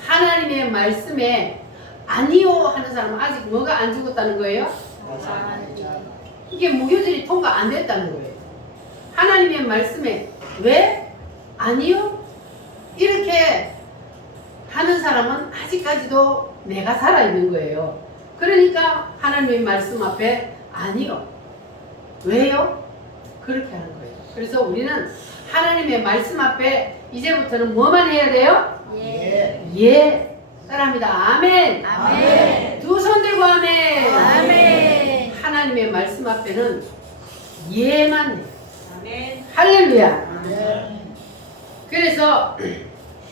하나님의 말씀에 아니요 하는 사람은 아직 뭐가 안 죽었다는 거예요? 이게 무교절이 통과 안 됐다는 거예요. 하나님의 말씀에 왜? 아니요? 이렇게 하는 사람은 아직까지도 내가 살아있는 거예요. 그러니까 하나님의 말씀 앞에 아니요. 왜요? 그렇게 하는 거예요. 그래서 우리는 하나님의 말씀 앞에 이제부터는 뭐만 해야 돼요? 예. 따라합니다. 아멘. 두 손 들고 아멘. 하나님의 말씀 앞에는 예만 해요. 할렐루야. 그래서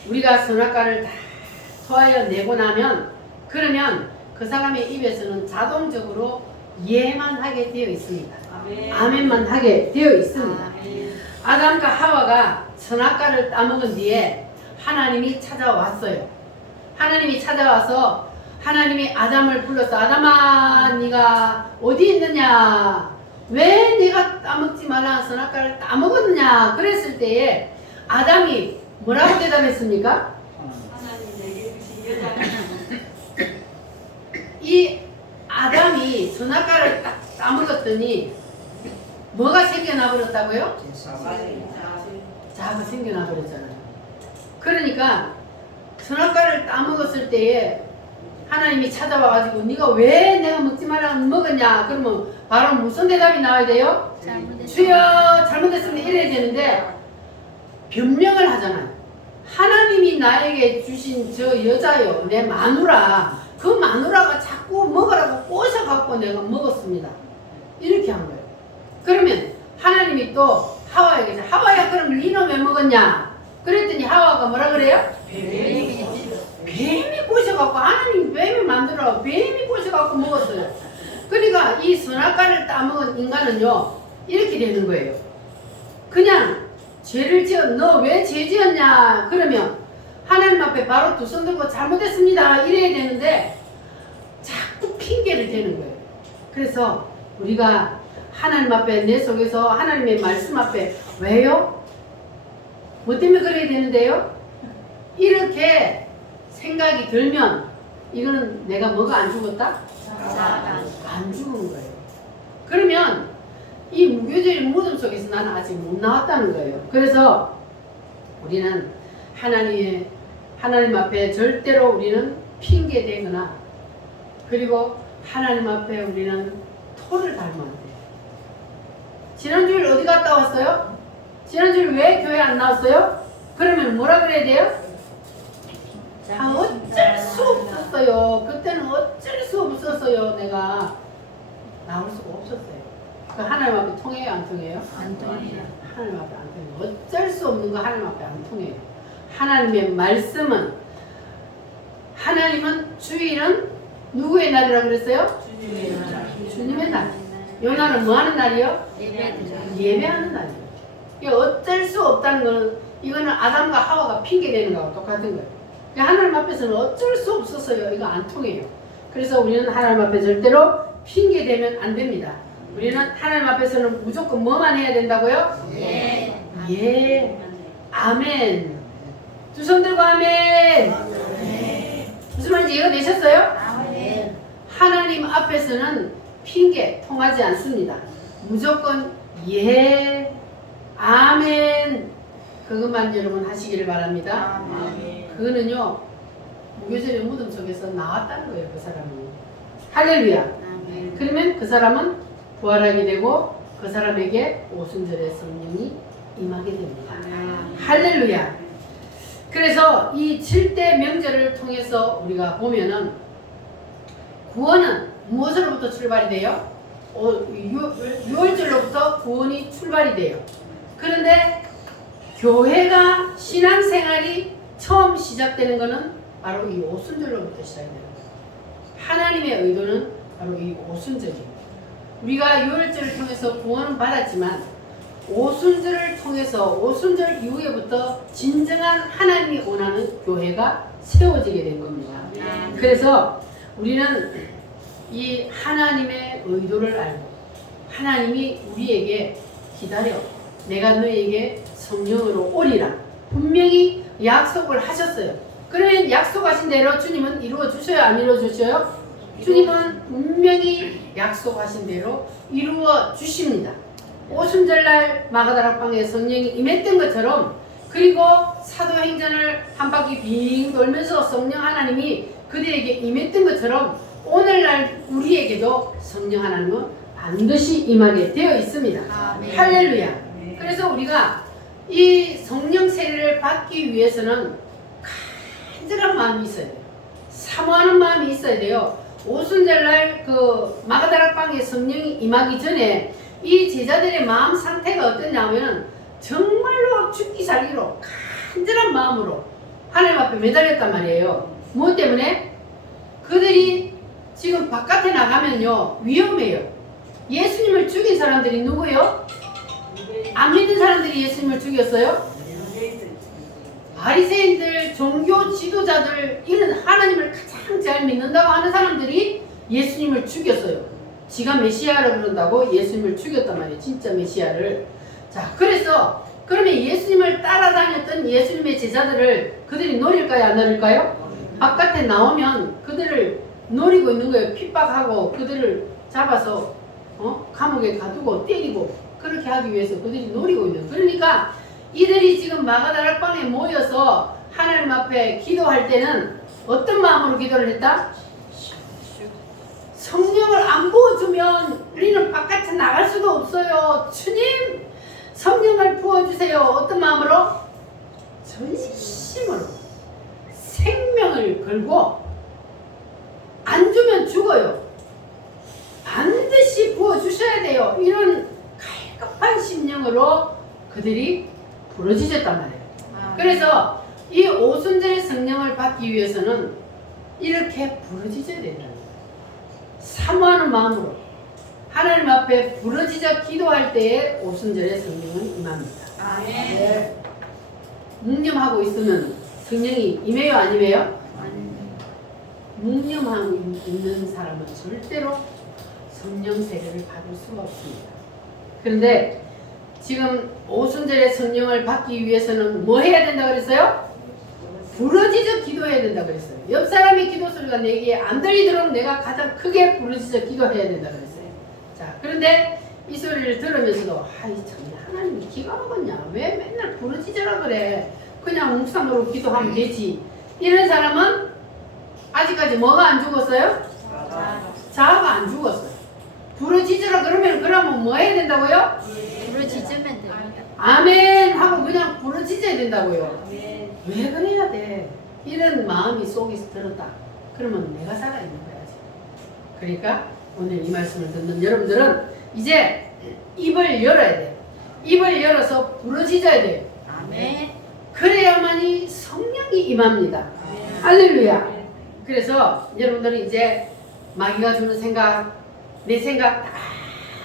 우리가 선악과를 다 토하여 내고 나면 그러면 그 사람의 입에서는 자동적으로 예만 하게 되어 있습니다. 아멘만 하게 되어 있습니다. 아담과 하와가 선악과를 따먹은 뒤에 하나님이 찾아왔어요. 하나님이 찾아와서 하나님이 아담을 불러서 아담아 네가 어디 있느냐? 왜 네가 따먹지 말라 선악과를 따먹었느냐? 그랬을 때에 아담이 뭐라고 대답했습니까? 이 아담이 선악과를 딱 따먹었더니 뭐가 생겨나 버렸다고요? 자아가 생겨나 버렸잖아요. 그러니까 선악과를 따먹었을 때에 하나님이 찾아와가지고 네가 왜 내가 먹지 말라 먹었냐? 그러면 바로 무슨 대답이 나와야 돼요? 주여 잘못했으면 이래야 되는데 변명을 하잖아요. 하나님이 나에게 주신 저 여자요, 내 마누라, 그 마누라가 자꾸 먹으라고 꼬셔갖고 내가 먹었습니다. 이렇게 한 거예요. 그러면 하나님이 또 하와에게 하와야 그럼 니는 왜 먹었냐? 그랬더니 하와가 뭐라 그래요? 뱀이 꼬셔갖고 하나님 뱀이 만들어 뱀이 꼬셔갖고 먹었어요. 그러니까 이 선악과를 따먹은 인간은요 이렇게 되는 거예요. 그냥 죄를 지어 너 왜 죄 지었냐 그러면 하나님 앞에 바로 두 손 들고 잘못했습니다 이래야 되는데 자꾸 핑계를 대는 거예요. 그래서 우리가 하나님 앞에 내 속에서 하나님의 말씀 앞에 왜요? 뭐 때문에 그래야 되는데요? 이렇게 생각이 들면 이거는 내가 뭐가 안 죽었다? 안 죽은 거예요. 그러면 이 무교절의 무덤 속에서 나는 아직 못 나왔다는 거예요. 그래서 우리는 하나님 앞에 절대로 우리는 핑계 대거나 그리고 하나님 앞에 우리는 토를 달면 안 돼요. 지난주일 어디 갔다 왔어요? 지난주일 왜 교회 안 나왔어요? 그러면 뭐라 그래야 돼요? 어쩔 수 없었어요. 그때는 어쩔 수 없었어요. 내가 나올 수가 없었어요. 그 하나님 앞에 통해요? 안 통해요? 안 통해요. 하나님 앞에 안 통해요. 어쩔 수 없는 거 하나님 앞에 안 통해요. 하나님의 말씀은 하나님은 주일은 누구의 날이라고 그랬어요? 주님의 날. 요 날은 뭐 하는 날이요? 예배하는 날이에요. 그러니까 어쩔 수 없다는 거는 이거는 아담과 하와가 핑계대는 거하고 똑같은 거예요. 그러니까 하나님 앞에서는 어쩔 수 없었어요. 이거 안 통해요. 그래서 우리는 하나님 앞에 절대로 핑계대면 안 됩니다. 우리는 하나님 앞에서는 무조건 뭐만 해야 된다고요? 예. 아멘. 두 손 들고 아멘. 무슨 말인지 이해되셨어요? 하나님 앞에서는 핑계 통하지 않습니다. 무조건 예, 아멘. 그것만 여러분 하시기를 바랍니다. 그거는요 무교절의 무덤 속에서 나왔다는 거예요. 그 사람은. 할렐루야. 그러면 그 사람은 부활하게 되고 그 사람에게 오순절의 성령이 임하게 됩니다. 할렐루야. 그래서 이 7대 명절을 통해서 우리가 보면은 구원은 무엇으로부터 출발이 돼요? 6월절로부터 구원이 출발이 돼요. 그런데 교회가 신앙생활이 처음 시작되는 것은 바로 이 오순절로부터 시작돼요. 하나님의 의도는 바로 이 오순절입니다. 우리가 6월절을 통해서 구원은 받았지만 오순절을 통해서 오순절 이후에부터 진정한 하나님이 원하는 교회가 세워지게 된 겁니다. 그래서 우리는 이 하나님의 의도를 알고 하나님이 우리에게 기다려 내가 너에게 성령으로 오리라 분명히 약속을 하셨어요. 그러면 약속하신 대로 주님은 이루어 주셔요? 안 이루어 주셔요? 주님은 분명히 약속하신 대로 이루어 주십니다. 오순절날 마가다락방에 성령이 임했던 것처럼 그리고 사도행전을 한 바퀴 빙 돌면서 성령 하나님이 그들에게 임했던 것처럼 오늘날 우리에게도 성령 하나님은 반드시 임하게 되어 있습니다. 할렐루야. 그래서 우리가 이 성령 세례를 받기 위해서는 간절한 마음이 있어야 돼요. 사모하는 마음이 있어야 돼요. 오순절날 그 마가다락방에 성령이 임하기 전에 이 제자들의 마음 상태가 어떠냐면 정말로 죽기 살기로 간절한 마음으로 하나님 앞에 매달렸단 말이에요. 무엇 때문에? 그들이 지금 바깥에 나가면요 위험해요. 예수님을 죽인 사람들이 누구요? 안 믿는 사람들이 예수님을 죽였어요? 바리새인들, 종교 지도자들, 이런 하나님을 가장 잘 믿는다고 하는 사람들이 예수님을 죽였어요. 지가 메시아라고 그런다고 예수님을 죽였단 말이에요. 진짜 메시아를. 자, 그래서 그러면 예수님을 따라다녔던 예수님의 제자들을 그들이 노릴까요? 안 노릴까요? 바깥에 나오면 그들을 노리고 있는 거예요. 핍박하고 그들을 잡아서 감옥에 가두고 때리고 그렇게 하기 위해서 그들이 노리고 있는. 그러니까 이들이 지금 마가다락방에 모여서 하나님 앞에 기도할 때는 어떤 마음으로 기도를 했다? 성령을 안 부어주면 우리는 바깥에 나갈 수가 없어요. 주님, 성령을 부어주세요. 어떤 마음으로? 전심으로 생명을 걸고 안 주면 죽어요. 반드시 부어주셔야 돼요. 이런 갈급한 심령으로 그들이 부르짖었단 말이에요. 그래서 이 오순절의 성령을 받기 위해서는 이렇게 부르짖어야 된다는 거예요. 사모하는 마음으로 하나님 앞에 부르짖어 기도할 때에 오순절의 성령은 임합니다. 아멘. 묵념하고 있으면 성령이 임해요, 안 임해요? 묵념하고 있는 사람은 절대로 성령 세례를 받을 수가 없습니다. 그런데 지금 오순절의 성령을 받기 위해서는 뭐 해야 된다고 그랬어요? 부르짖어 기도해야 된다고 그랬어요. 옆 사람의 기도 소리가 내게 안 들리도록 내가 가장 크게 부르짖어 기도해야 된다고 그랬어요. 자, 그런데 이 소리를 들으면서도 아이 참 하나님이 기가 막았냐? 왜 맨날 부르짖으라 그래? 그냥 묵상으로 기도하면 되지. 이런 사람은 아직까지 뭐가 안 죽었어요? 자아가 안 죽었어요. 부르짖으라 그러면 뭐 해야 된다고요? 부르짖으면 됩니다. 아멘 하고 그냥 부르짖어야 된다고요. 아멘. 왜 그래야 돼? 이런 마음이 속에서 들었다. 그러면 내가 살아있는 거야지. 그러니까 오늘 이 말씀을 듣는 여러분들은 이제 입을 열어야 돼. 입을 열어서 부르짖어야 돼요. 아멘. 그래야만이 성령이 임합니다. 할렐루야. 그래서 여러분들은 이제 마귀가 주는 생각, 내 생각 다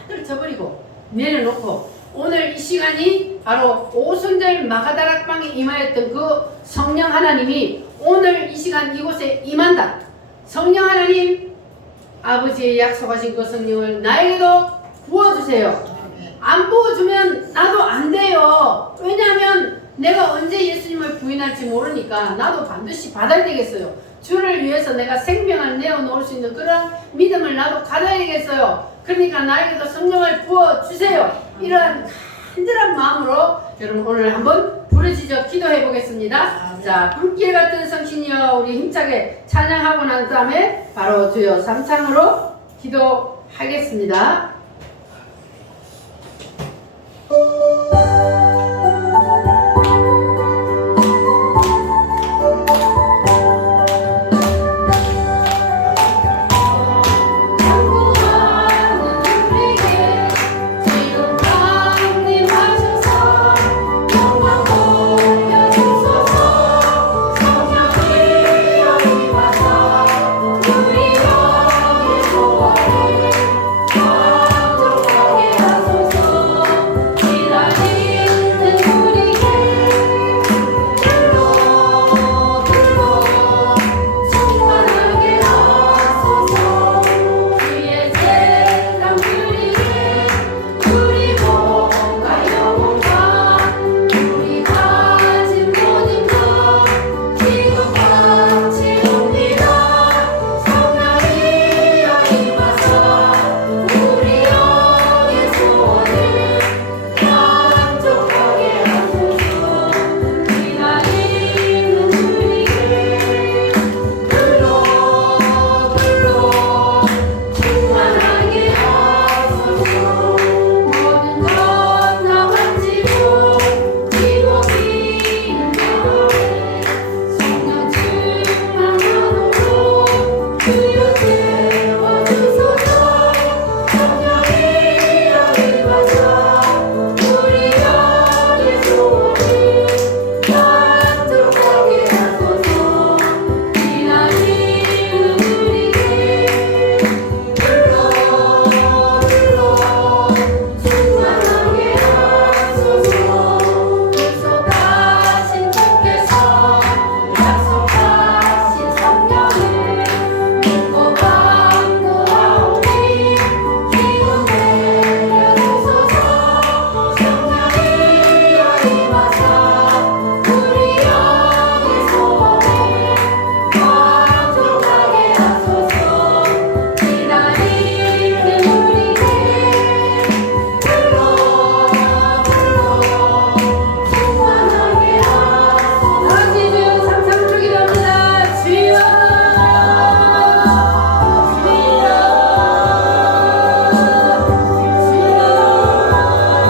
떨쳐버리고 내려놓고 오늘 이 시간이 바로 오순절 마가다락방에 임하였던 그 성령 하나님이 오늘 이 시간 이곳에 임한다. 성령 하나님, 아버지의 약속하신 그 성령을 나에게도 부어주세요. 안 부어주면 나도 안 돼요. 왜냐하면 내가 언제 예수님을 부인할지 모르니까 나도 반드시 받아야 되겠어요. 주를 위해서 내가 생명을 내어놓을 수 있는 그런 믿음을 나도 가져야 되겠어요. 그러니까 나에게도 성령을 부어주세요. 이런 간절한 마음으로 여러분 오늘 한번 부르짖어 기도해 보겠습니다. 자, 불길 같은 성신이여 우리 힘차게 찬양하고 난 다음에 바로 주여 삼창으로 기도하겠습니다.